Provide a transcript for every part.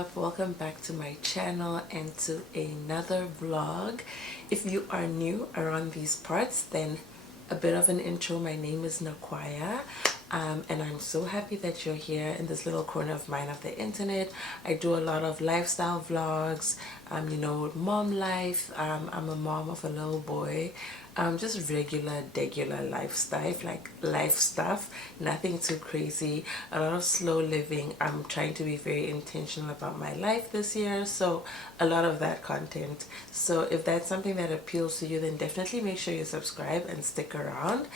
up? Welcome back to my channel and to another vlog. If you are new around these parts, then a bit of an intro. My name is Nakwaya, and I'm so happy that you're here in this little corner of mine of the internet. I do a lot of lifestyle vlogs, mom life. I'm a mom of a little boy. Just regular life stuff, nothing too crazy, a lot of slow living. I'm trying to be very intentional about my life this year, so a lot of that content. So if that's something that appeals to you, then definitely make sure you subscribe and stick around.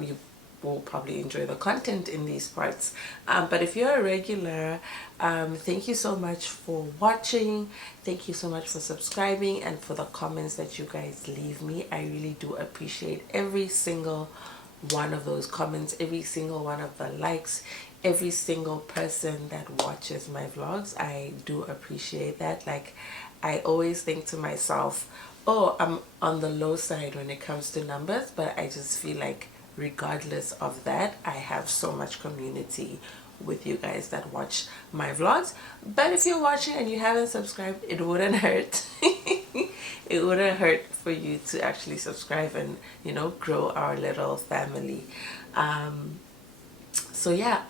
You will probably enjoy the content in these parts, but if you're a regular, thank you so much for watching, thank you so much for subscribing, and for the comments that you guys leave me. I really do appreciate every single one of those comments, every single one of the likes, every single person that watches my vlogs. I do appreciate that. Like, I always think to myself, oh, I'm on the low side when it comes to numbers, but I just feel like regardless of that, I have so much community with you guys that watch my vlogs. But if you're watching and you haven't subscribed, it wouldn't hurt. It wouldn't hurt for you to actually subscribe and grow our little family. So yeah,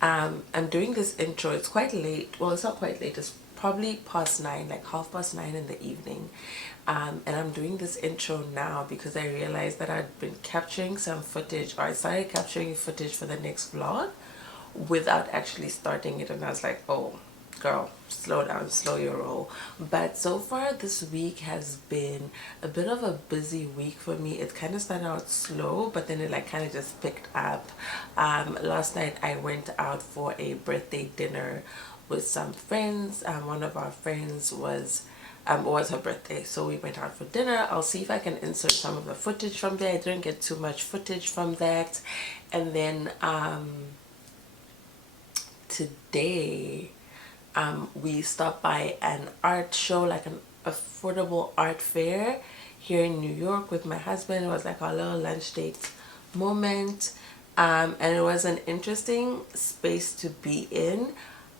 I'm doing this intro. It's quite late. Well, it's not quite late, it's probably past 9, like 9:30 in the evening, and I'm doing this intro now because I realized that I'd been capturing some footage, or I started capturing footage for the next vlog without actually starting it, and I was like, oh girl, slow down, slow your roll. But so far this week has been a bit of a busy week for me. It kind of started out slow, but then it like kind of just picked up. Last night I went out for a birthday dinner with some friends. One of our friends was her birthday, so we went out for dinner. I'll see if I can insert some of the footage from there. I didn't get too much footage from that. And then today we stopped by an art show, like an affordable art fair here in New York with my husband. It was like our little lunch date moment, and it was an interesting space to be in.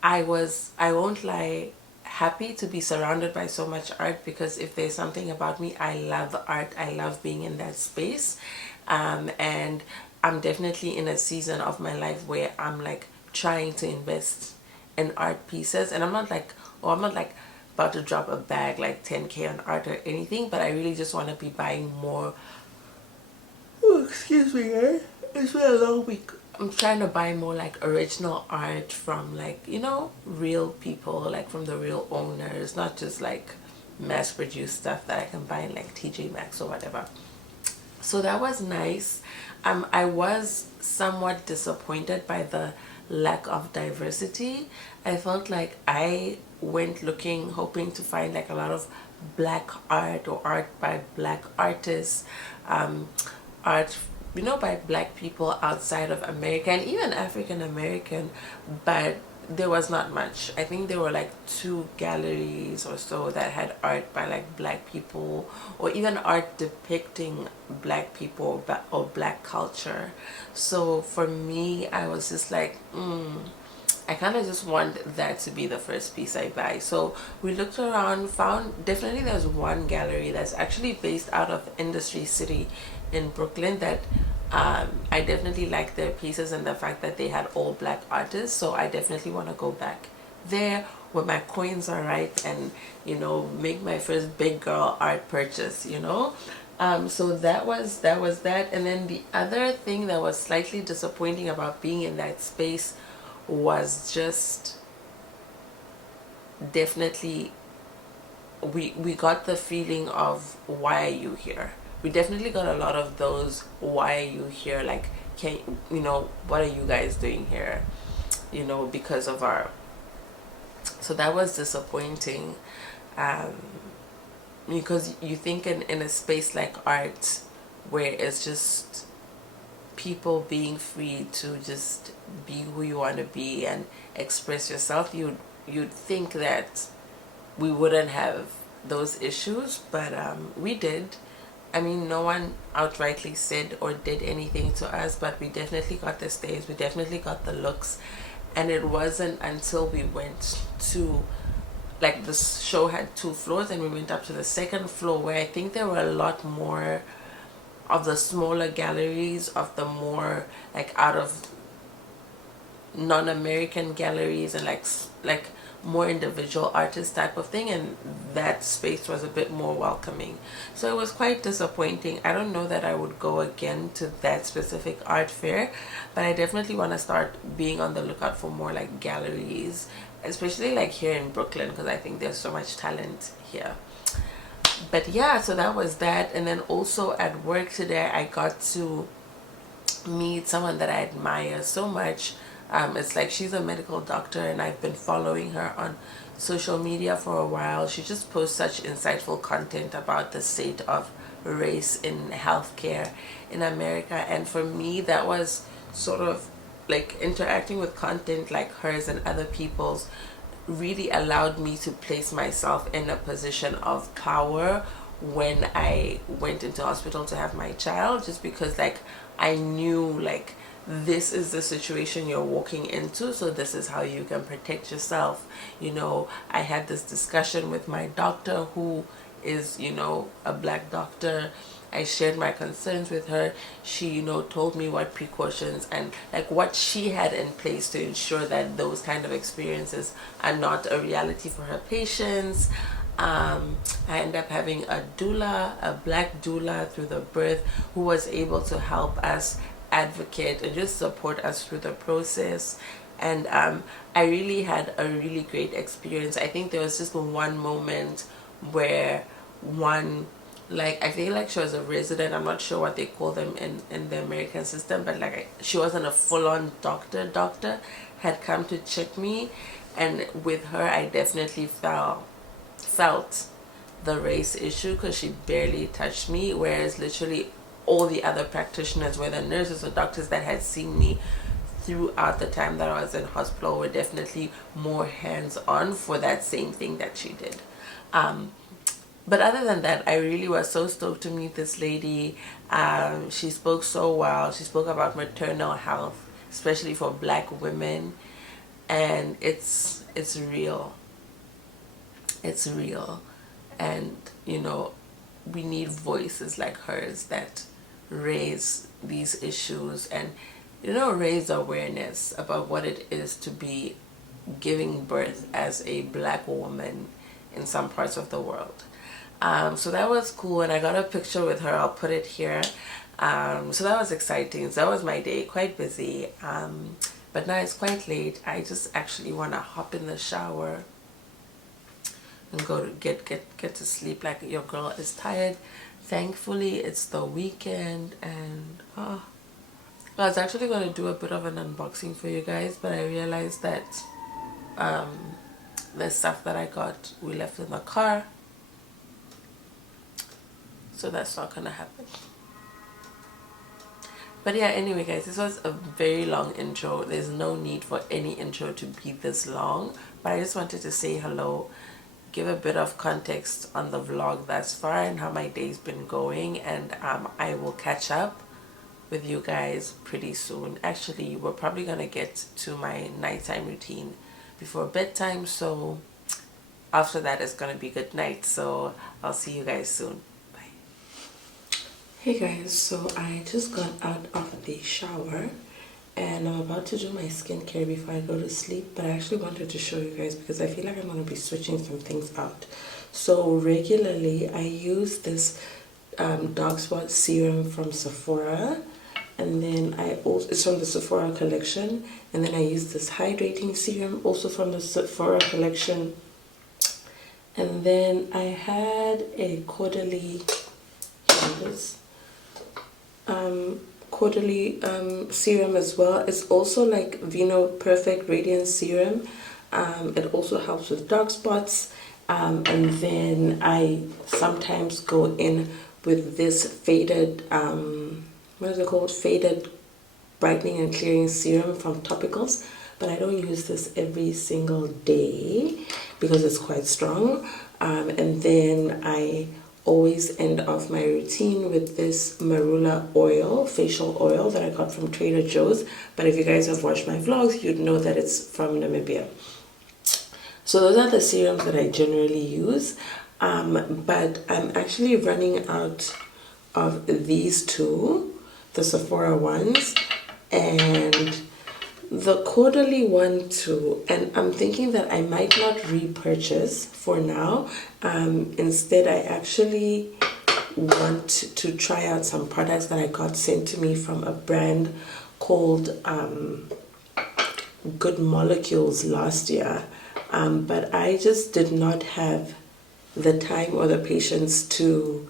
I won't lie, happy to be surrounded by so much art, because if there's something about me, I love art. I love being in that space, and I'm definitely in a season of my life where I'm like trying to invest in art pieces, and I'm not like about to drop a bag like 10K on art or anything, but I really just want to be buying more. Oh, excuse me, it's been a long week. I'm trying to buy more like original art from like, real people, like from the real owners, not just like mass produced stuff that I can buy in like TJ Maxx or whatever. So that was nice. I was somewhat disappointed by the lack of diversity. I felt like I went looking, hoping to find like a lot of black art, or art by black artists, art by black people outside of America and even African American, but there was not much. I think there were like 2 galleries or so that had art by like black people, or even art depicting black people or black culture. So for me, I was just like, I kind of just want that to be the first piece I buy. So we looked around, found definitely there's one gallery that's actually based out of Industry City in Brooklyn that I definitely like their pieces, and the fact that they had all black artists. So I definitely want to go back there when my coins are right, and make my first big girl art purchase. So that was that. And then the other thing that was slightly disappointing about being in that space was just definitely we got the feeling of, why are you here? We definitely got a lot of those, why are you here, like, what are you guys doing here, because of our. So that was disappointing, because you think in a space like art, where it's just people being free to just be who you want to be and express yourself, you'd think that we wouldn't have those issues, but we did. I mean, no one outrightly said or did anything to us, but we definitely got the stays, we definitely got the looks. And it wasn't until we went to, like, this show had 2 floors, and we went up to the second floor, where I think there were a lot more of the smaller galleries, of the more like out of non-American galleries, and like more individual artist type of thing, and that space was a bit more welcoming. So it was quite disappointing. I don't know that I would go again to that specific art fair, but I definitely want to start being on the lookout for more like galleries, especially like here in Brooklyn, because I think there's so much talent here. But yeah, so that was that. And then also at work today, I got to meet someone that I admire so much. It's like she's a medical doctor, and I've been following her on social media for a while. She just posts such insightful content about the state of race in healthcare in America. And for me, that was sort of like interacting with content like hers and other people's really allowed me to place myself in a position of power when I went into hospital to have my child, just because like I knew like this is the situation you're walking into, so this is how you can protect yourself. You know, I had this discussion with my doctor, who is, you know, a black doctor. I shared my concerns with her. She, you know, told me what precautions and like what she had in place to ensure that those kind of experiences are not a reality for her patients. I ended up having a doula, a black doula through the birth, who was able to help us advocate and just support us through the process. And I really had a really great experience. I think there was just one moment where like I feel like she was a resident, I'm not sure what they call them in the American system, but like she wasn't a full-on doctor, had come to check me. And with her, I definitely felt the race issue, because she barely touched me, whereas literally all the other practitioners, whether nurses or doctors that had seen me throughout the time that I was in hospital, were definitely more hands-on for that same thing that she did. But other than that, I really was so stoked to meet this lady. She spoke so well. She spoke about maternal health, especially for black women, and it's real. It's real. And you know, we need voices like hers that raise these issues and, you know, raise awareness about what it is to be giving birth as a black woman in some parts of the world. So that was cool, and I got a picture with her. I'll put it here. So that was exciting. So that was my day, quite busy. But now it's quite late. I just actually want to hop in the shower and go to get to sleep. Like, your girl is tired. Thankfully, it's the weekend, and I was actually going to do a bit of an unboxing for you guys, but I realized that the stuff that I got, we left in the car, so that's not gonna happen. But yeah, anyway guys, this was a very long intro. There's no need for any intro to be this long, but I just wanted to say hello, give a bit of context on the vlog thus far and how my day's been going, and I will catch up with you guys pretty soon. Actually, we're probably gonna get to my nighttime routine before bedtime, so after that it's gonna be good night. So I'll see you guys soon. Bye. Hey guys, so I just got out of the shower and I'm about to do my skincare before I go to sleep, but I actually wanted to show you guys because I feel like I'm going to be switching some things out. So regularly I use this dark spot serum from Sephora, and then it's from the Sephora collection, and then I use this hydrating serum also from the Sephora collection, and then I had a quarterly serum as well. It's also like Vino Perfect Radiance Serum. It also helps with dark spots, and then I sometimes go in with this faded what is it called, faded brightening and clearing serum from Topicals, but I don't use this every single day because it's quite strong. And then I always end off my routine with this marula oil, facial oil that I got from Trader Joe's. But if you guys have watched my vlogs, you'd know that it's from Namibia. So those are the serums that I generally use, but I'm actually running out of these two, the Sephora ones, and the quarterly one too. And I'm thinking that I might not repurchase for now. Instead, I actually want to try out some products that I got sent to me from a brand called Good Molecules last year, but I just did not have the time or the patience to,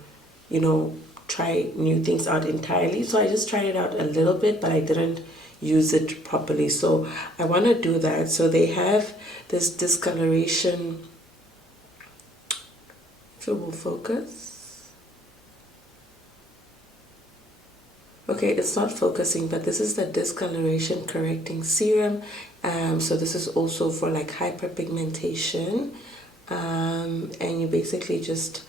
try new things out entirely. So I just tried it out a little bit, but I didn't use it properly. So I want to do that. So they have this discoloration. If it will focus. Okay, it's not focusing, but this is the discoloration correcting serum. So this is also for like hyperpigmentation, and you basically just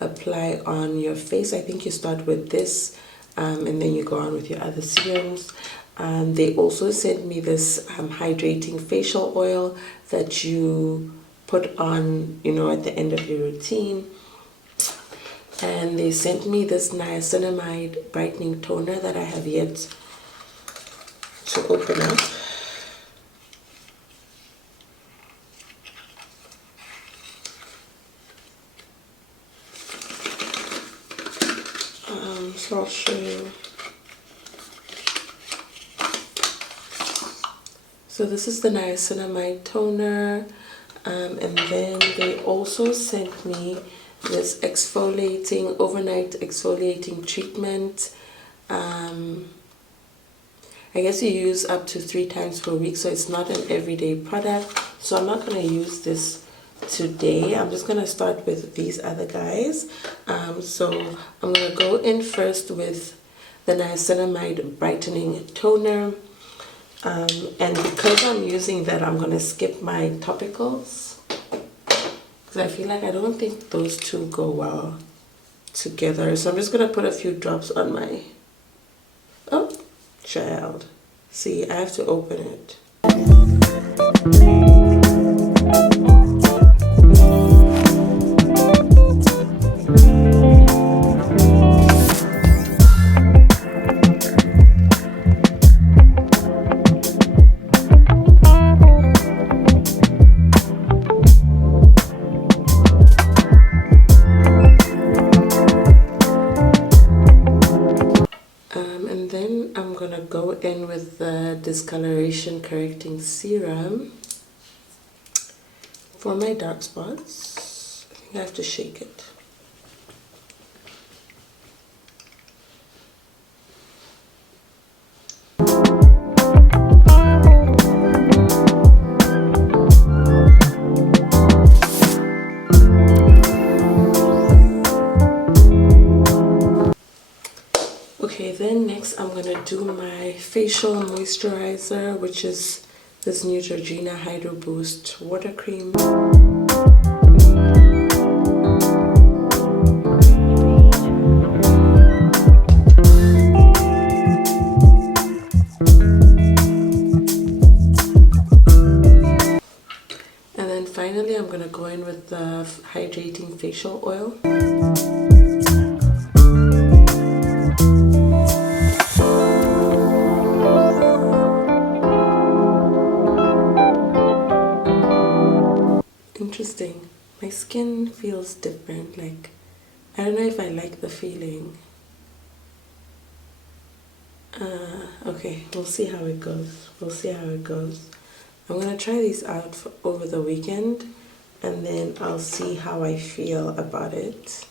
apply on your face. I think you start with this, and then you go on with your other serums. They also sent me this hydrating facial oil that you put on, at the end of your routine. And they sent me this niacinamide brightening toner that I have yet to open up. So I'll show you. So this is the niacinamide toner, and then they also sent me this overnight exfoliating treatment. I guess you use up to 3 times per week, so it's not an everyday product. So I'm not going to use this today. I'm just going to start with these other guys. So I'm going to go in first with the niacinamide brightening toner. And because I'm using that, I'm going to skip my topicals, because I feel like I don't think those two go well together. So I'm just going to put a few drops on my... Oh, child. See, I have to open it. And then I'm gonna go in with the discoloration correcting serum for my dark spots. I think I have to shake it. Okay, then next I'm gonna do my facial moisturizer, which is this Neutrogena Hydro Boost Water Cream. And then finally I'm gonna go in with the hydrating facial oil. Interesting. My skin feels different. Like, I don't know if I like the feeling. Okay, we'll see how it goes. We'll see how it goes. I'm gonna try these out over the weekend, and then I'll see how I feel about it.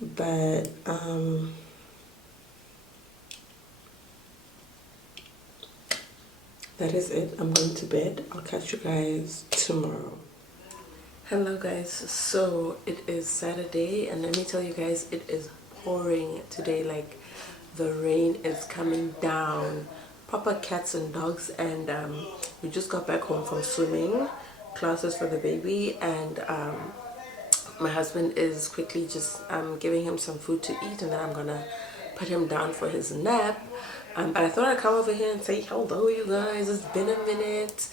But that is it. I'm going to bed. I'll catch you guys tomorrow. Hello guys, so it is Saturday, and let me tell you guys, it is pouring today. Like, the rain is coming down, proper cats and dogs. And we just got back home from swimming classes for the baby, and my husband is quickly just giving him some food to eat, and then I'm gonna put him down for his nap. But I thought I'd come over here and say hello, you guys. It's been a minute.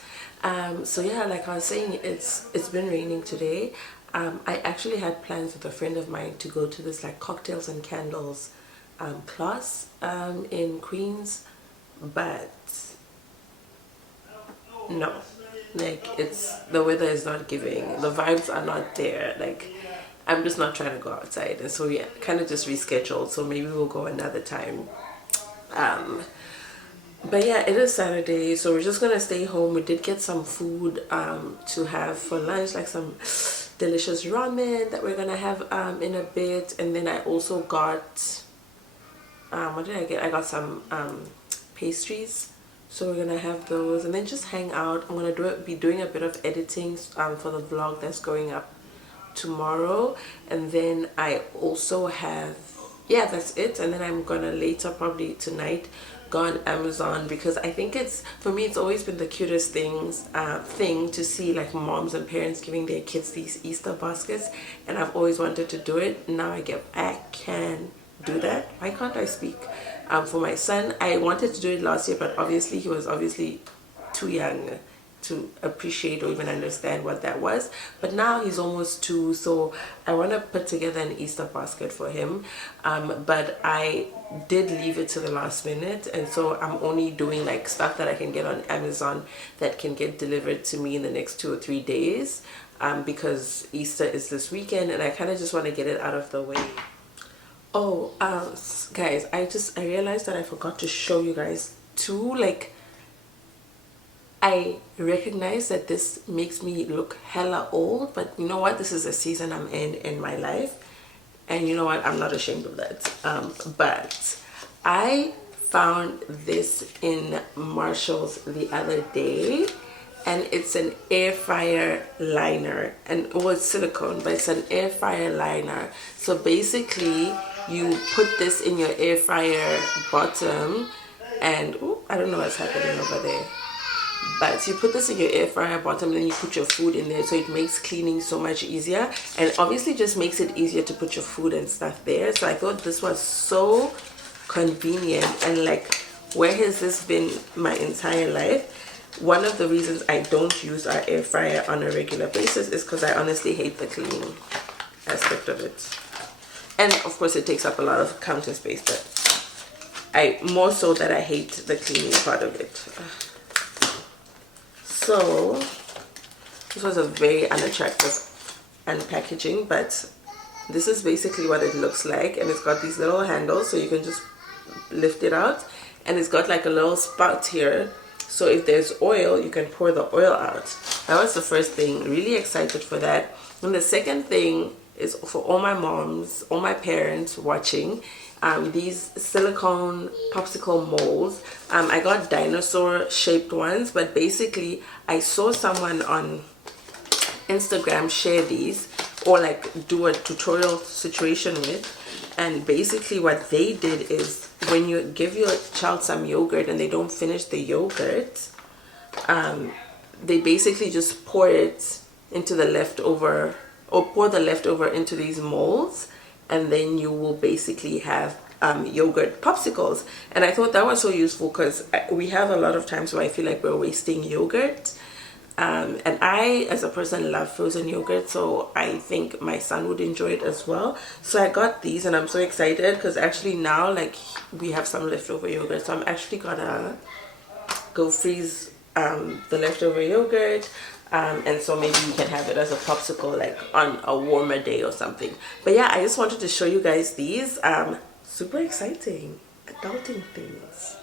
So yeah, like I was saying, it's been raining today. I actually had plans with a friend of mine to go to this like cocktails and candles class in Queens, but no, like it's the weather is not giving, the vibes are not there. Like I'm just not trying to go outside, and so we kind of just rescheduled. So maybe we'll go another time. Um, but yeah, it is Saturday, so we're just gonna stay home. We did get some food to have for lunch, like some delicious ramen that we're gonna have in a bit, and then I also got what did I get? I got some pastries, so we're gonna have those and then just hang out. I'm gonna be doing a bit of editing for the vlog that's going up tomorrow, and then I also have, yeah, that's it. And then I'm gonna later, probably tonight, go on Amazon, because I think it's, for me, it's always been the cutest thing to see like moms and parents giving their kids these Easter baskets, and I've always wanted to do it. Now I can do that. Why can't I speak? For my son, I wanted to do it last year, but obviously he was too young to appreciate or even understand what that was. But now he's almost 2, so I want to put together an Easter basket for him. But I did leave it to the last minute, and so I'm only doing like stuff that I can get on Amazon that can get delivered to me in the next 2 or 3 days, because Easter is this weekend and I kind of just want to get it out of the way. Oh, guys, I realized that I forgot to show you guys too. Like, I recognize that this makes me look hella old, but you know what? This is a season I'm in my life, and you know what? I'm not ashamed of that. But I found this in Marshall's the other day, and it's an air fryer liner, and well, it's silicone, but it's an air fryer liner. So basically you put this in your air fryer bottom, and ooh, I don't know what's happening over there, but you put this in your air fryer bottom, and then you put your food in there, so it makes cleaning so much easier, and obviously just makes it easier to put your food and stuff there. So I thought this was so convenient, and like, where has this been my entire life? One of the reasons I don't use our air fryer on a regular basis is because I honestly hate the cleaning aspect of it. And of course it takes up a lot of counter space, but more so that I hate the cleaning part of it. So this was a very unattractive unpackaging, but this is basically what it looks like, and it's got these little handles so you can just lift it out, and it's got like a little spout here, so if there's oil you can pour the oil out. That was the first thing. Really excited for that. And the second thing is for all my moms, all my parents watching, these silicone popsicle molds. I got dinosaur shaped ones, but basically I saw someone on Instagram share these, or like do a tutorial situation with, and basically what they did is, when you give your child some yogurt and they don't finish the yogurt, they basically just pour it into the leftover, or pour the leftover into these molds, and then you will basically have yogurt popsicles. And I thought that was so useful, because we have a lot of times where I feel like we're wasting yogurt, and I as a person love frozen yogurt, so I think my son would enjoy it as well. So I got these, and I'm so excited because actually now like we have some leftover yogurt, so I'm actually gonna go freeze the leftover yogurt, and so maybe we can have it as a popsicle like on a warmer day or something. But yeah, I just wanted to show you guys these. Super exciting adulting things.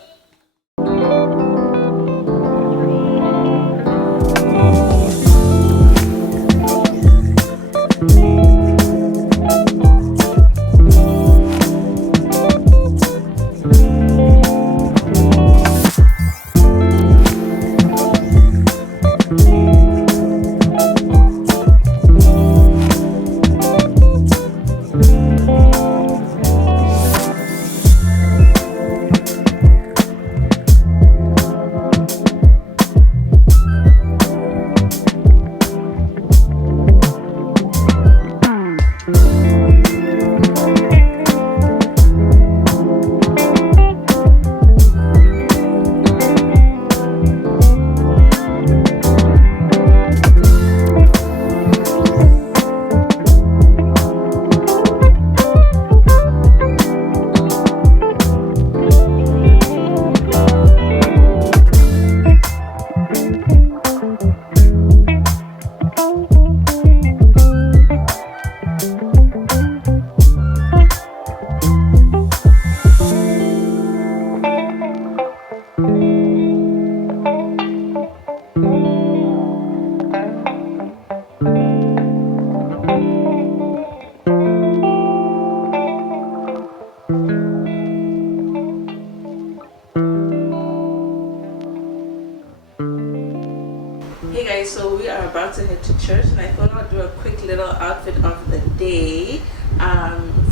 church, and I thought I'd do a quick little outfit of the day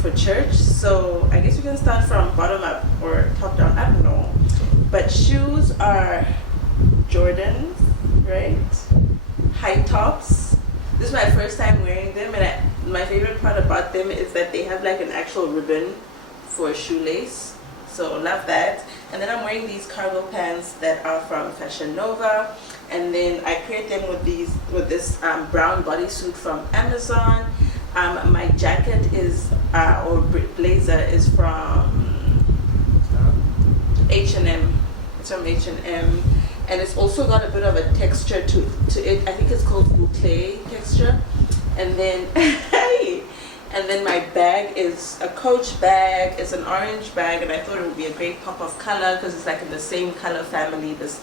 for church. So I guess we can start from bottom up or top down, I don't know. But shoes are Jordans, right? High tops. This is my first time wearing them, and my favorite part about them is that they have like an actual ribbon for a shoelace. So love that. And then I'm wearing these cargo pants that are from Fashion Nova, and then I paired them with this brown bodysuit from Amazon. My jacket is or blazer is from H&M. It's from H&M, and it's also got a bit of a texture to it. I think it's called boucle texture. And then and then my bag is a Coach bag. It's an orange bag, and I thought it would be a great pop of color because it's like in the same color family, this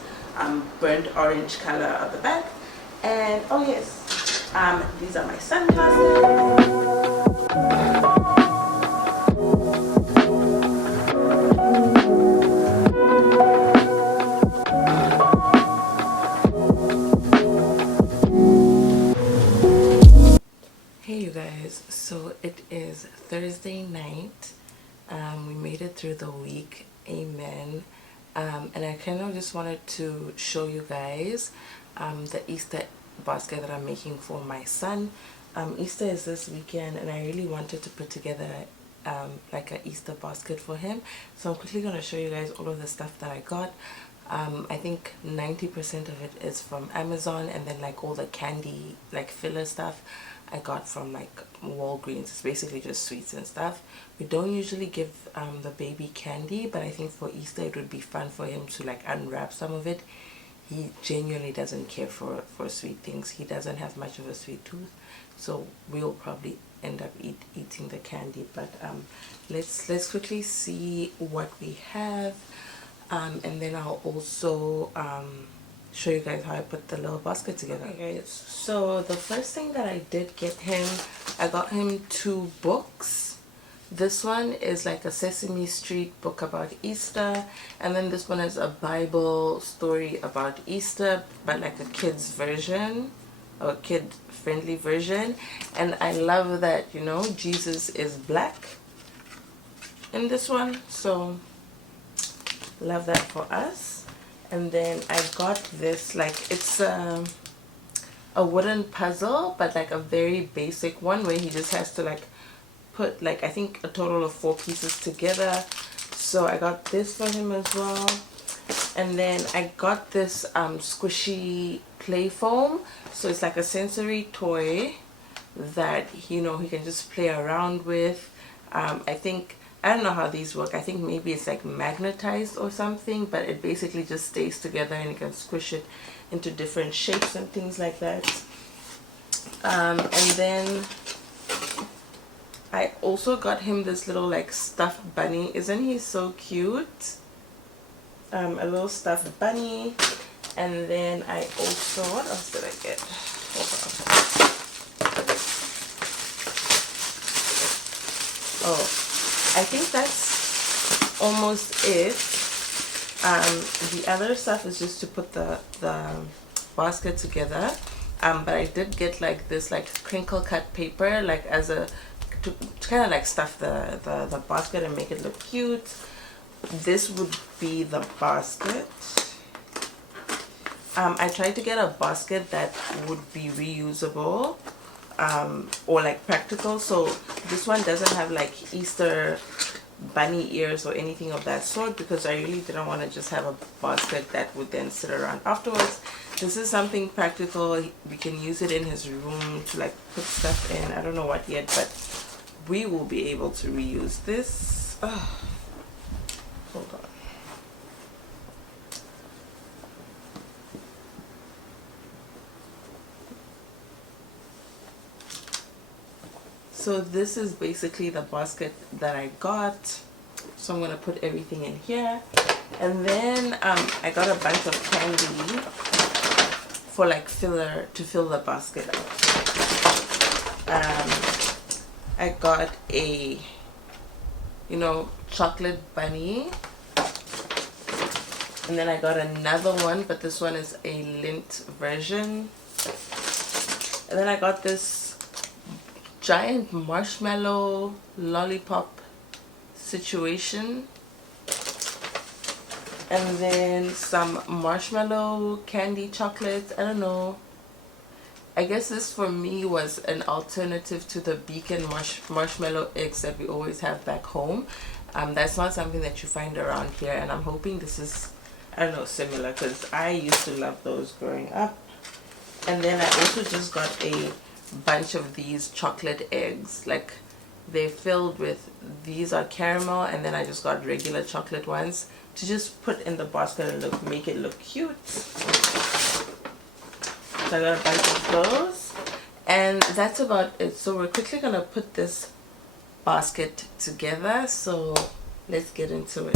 burnt orange color of the bag. And oh yes, these are my sunglasses. Hey you guys, so it is Thursday night. We made it through the week, amen. And I kind of just wanted to show you guys the Easter basket that I'm making for my son. Easter is this weekend, and I really wanted to put together like an Easter basket for him. So I'm quickly going to show you guys all of the stuff that I got. I think 90% of it is from Amazon, and then like all the candy like filler stuff I got from like Walgreens. It's basically just sweets and stuff. We don't usually give the baby candy, but I think for Easter it would be fun for him to like unwrap some of it. He genuinely doesn't care for sweet things. He doesn't have much of a sweet tooth, so we'll probably end up eating the candy. But let's quickly see what we have, and then I'll also show you guys how I put the little basket together. Okay guys, so the first thing that I did get him, I got him 2 books. This one is like a Sesame Street book about Easter, and then this one is a Bible story about Easter, but like a kid's version, or kid friendly version. And I love that, you know, Jesus is black in this one, so love that for us. And then I got this, like, it's a wooden puzzle, but like a very basic one where he just has to like put like, I think, a total of 4 pieces together. So I got this for him as well. And then I got this squishy play foam. So it's like a sensory toy that, you know, he can just play around with. I don't know how these work. I think maybe it's like magnetized or something, but it basically just stays together, and you can squish it into different shapes and things like that. And then I also got him this little like stuffed bunny. Isn't he so cute? A little stuffed bunny. And then I also, what else did I get? Hold on. Oh, I think that's almost it. The other stuff is just to put the basket together. But I did get like this like crinkle cut paper, like as a to kind of like stuff the basket and make it look cute. This would be the basket. I tried to get a basket that would be reusable. Or like practical, so this one doesn't have like Easter bunny ears or anything of that sort, because I really didn't want to just have a basket that would then sit around afterwards. This is something practical. We can use it in his room to like put stuff in. I don't know what yet, but we will be able to reuse this. Hold on. So this is basically the basket that I got. So I'm going to put everything in here. And then I got a bunch of candy for like filler to fill the basket up. I got a, you know, chocolate bunny. And then I got another one, but this one is a lint version. And then I got this giant marshmallow lollipop situation, and then some marshmallow candy chocolates. I don't know, I guess this for me was an alternative to the beacon marshmallow eggs that we always have back home. That's not something that you find around here, and I'm hoping this is, I don't know, similar, because I used to love those growing up. And then I also just got a bunch of these chocolate eggs. Like, they're filled with, these are caramel, and then I just got regular chocolate ones to just put in the basket and make it look cute. So I got a bunch of those, and that's about it. So we're quickly gonna put this basket together, so let's get into it.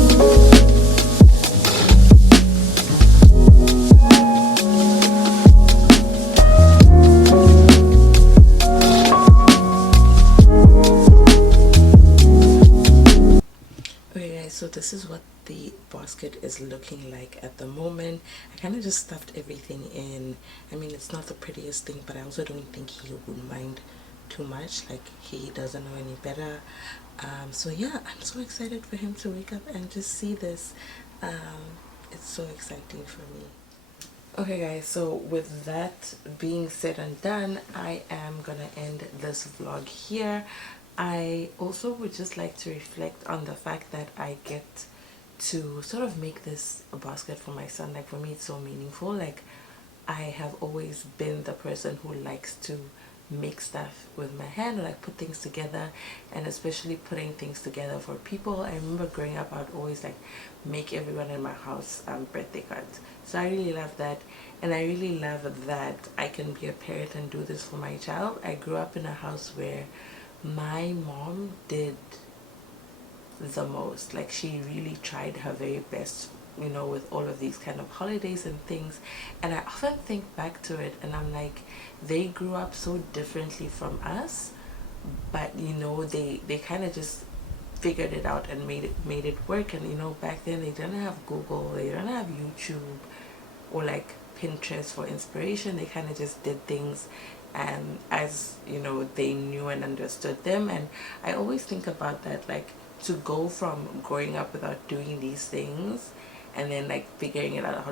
Okay guys, so this is what the basket is looking like at the moment. I kind of just stuffed everything in. I mean, it's not the prettiest thing, but I also don't think he would mind too much. Like, he doesn't know any better. So yeah, I'm so excited for him to wake up and just see this. It's so exciting for me. Okay guys, so with that being said and done, I am gonna end this vlog here. I also would just like to reflect on the fact that I get to sort of make this a basket for my son. Like, for me it's so meaningful. Like, I have always been the person who likes to make stuff with my hand, or like put things together, and especially putting things together for people. I remember growing up, I'd always like make everyone in my house birthday cards. So I really love that, and I really love that I can be a parent and do this for my child. I grew up in a house where my mom did the most. Like, she really tried her very best, you know, with all of these kind of holidays and things. And I often think back to it and I'm like, they grew up so differently from us, but you know, they kind of just figured it out and made it work. And you know, back then they didn't have Google, they didn't have YouTube or like Pinterest for inspiration. They kind of just did things, and as you know, they knew and understood them. And I always think about that, like, to go from growing up without doing these things and then like figuring out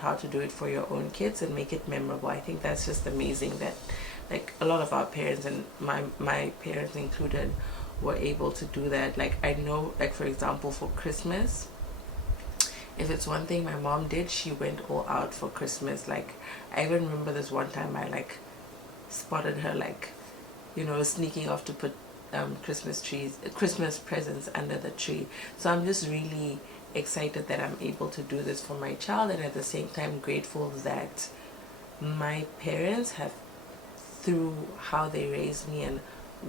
how to do it for your own kids and make it memorable. I think that's just amazing that like a lot of our parents, and my parents included, were able to do that. Like, I know, like, for example, for Christmas, if it's one thing my mom did, she went all out for Christmas. Like, I even remember this one time I like spotted her, like, you know, sneaking off to put Christmas presents under the tree. So I'm just really excited that I'm able to do this for my child, and at the same time grateful that my parents have, through how they raised me and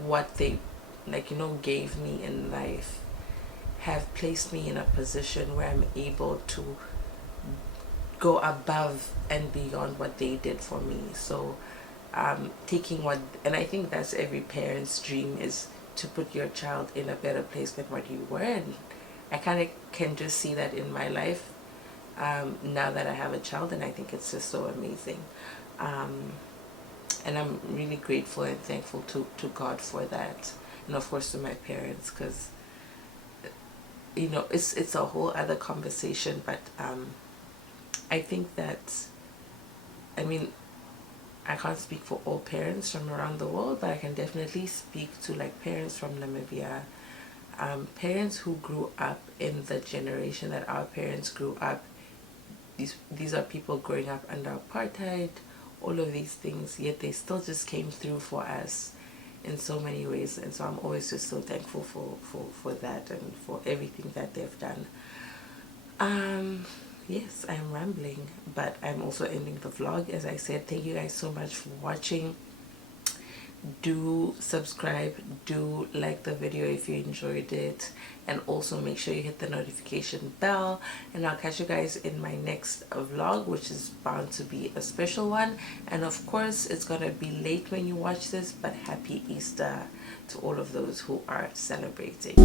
what they, like, you know, gave me in life, have placed me in a position where I'm able to go above and beyond what they did for me. So taking what, and I think that's every parent's dream, is to put your child in a better place than what you were. And I kind of can just see that in my life now that I have a child, and I think it's just so amazing. And I'm really grateful and thankful to God for that, and of course to my parents, because you know, it's a whole other conversation. But I think that, I mean, I can't speak for all parents from around the world, but I can definitely speak to like parents from Namibia, parents who grew up in the generation that our parents grew up. These are people growing up under apartheid, all of these things, yet they still just came through for us in so many ways. And so I'm always just so thankful for that and for everything that they've done. Yes, I'm rambling, but I'm also ending the vlog. As I said, thank you guys so much for watching. Do subscribe, do like the video if you enjoyed it, and also make sure you hit the notification bell. And I'll catch you guys in my next vlog, which is bound to be a special one. And of course, it's gonna be late when you watch this, but happy Easter to all of those who are celebrating.